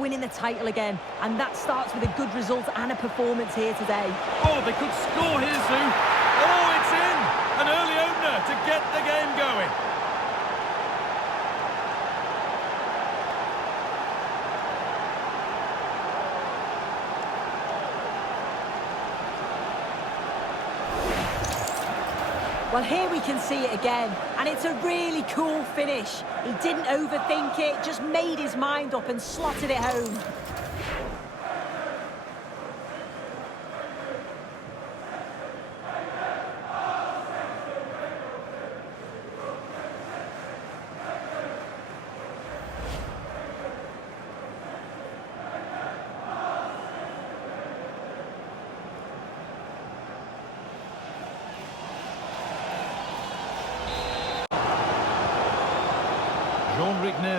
winning the title again, and that starts with a good result and a performance here today. Oh, they could score here, Sue. Oh, it's in! An early opener to get the game going. Well, here we can see it again, and it's a really cool finish. He didn't overthink it, just made his mind up and slotted it home.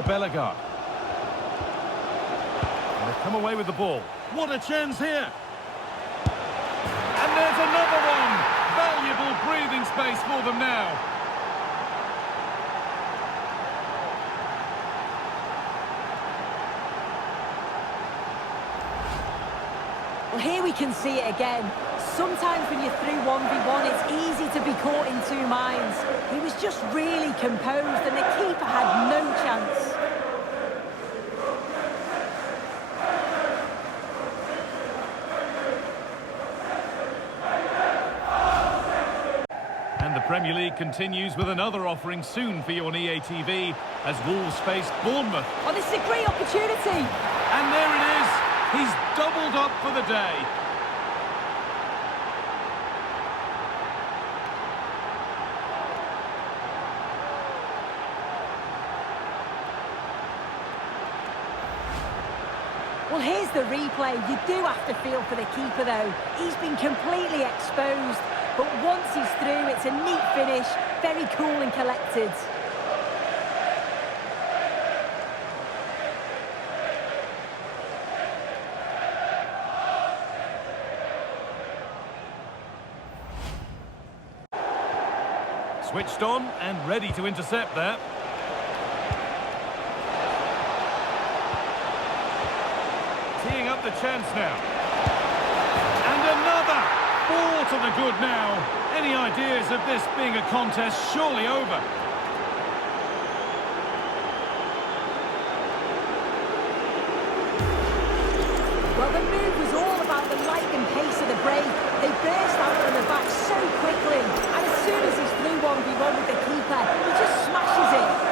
Bellegarde. And they've come away with the ball. What a chance here! And there's another one! Valuable breathing space for them now. Well, here we can see it again. Sometimes when you're through 1v1, it's easy to be caught in two minds. He was just really composed, and the keeper had no chance. And the Premier League continues with another offering soon for you on EA TV as Wolves face Bournemouth. Oh, this is a great opportunity! And there it is! He's doubled up for the day. Well, here's the replay. You do have to feel for the keeper, though. He's been completely exposed, but once he's through, it's a neat finish, very cool and collected. Switched on and ready to intercept there. Teeing up the chance now. And another! 4 to the good now. Any ideas of this being a contest surely over? Well, the move was all about the lightning pace of the break. They burst out from the back so quickly. And as soon as he's through 1v1 with the keeper, he just smashes it.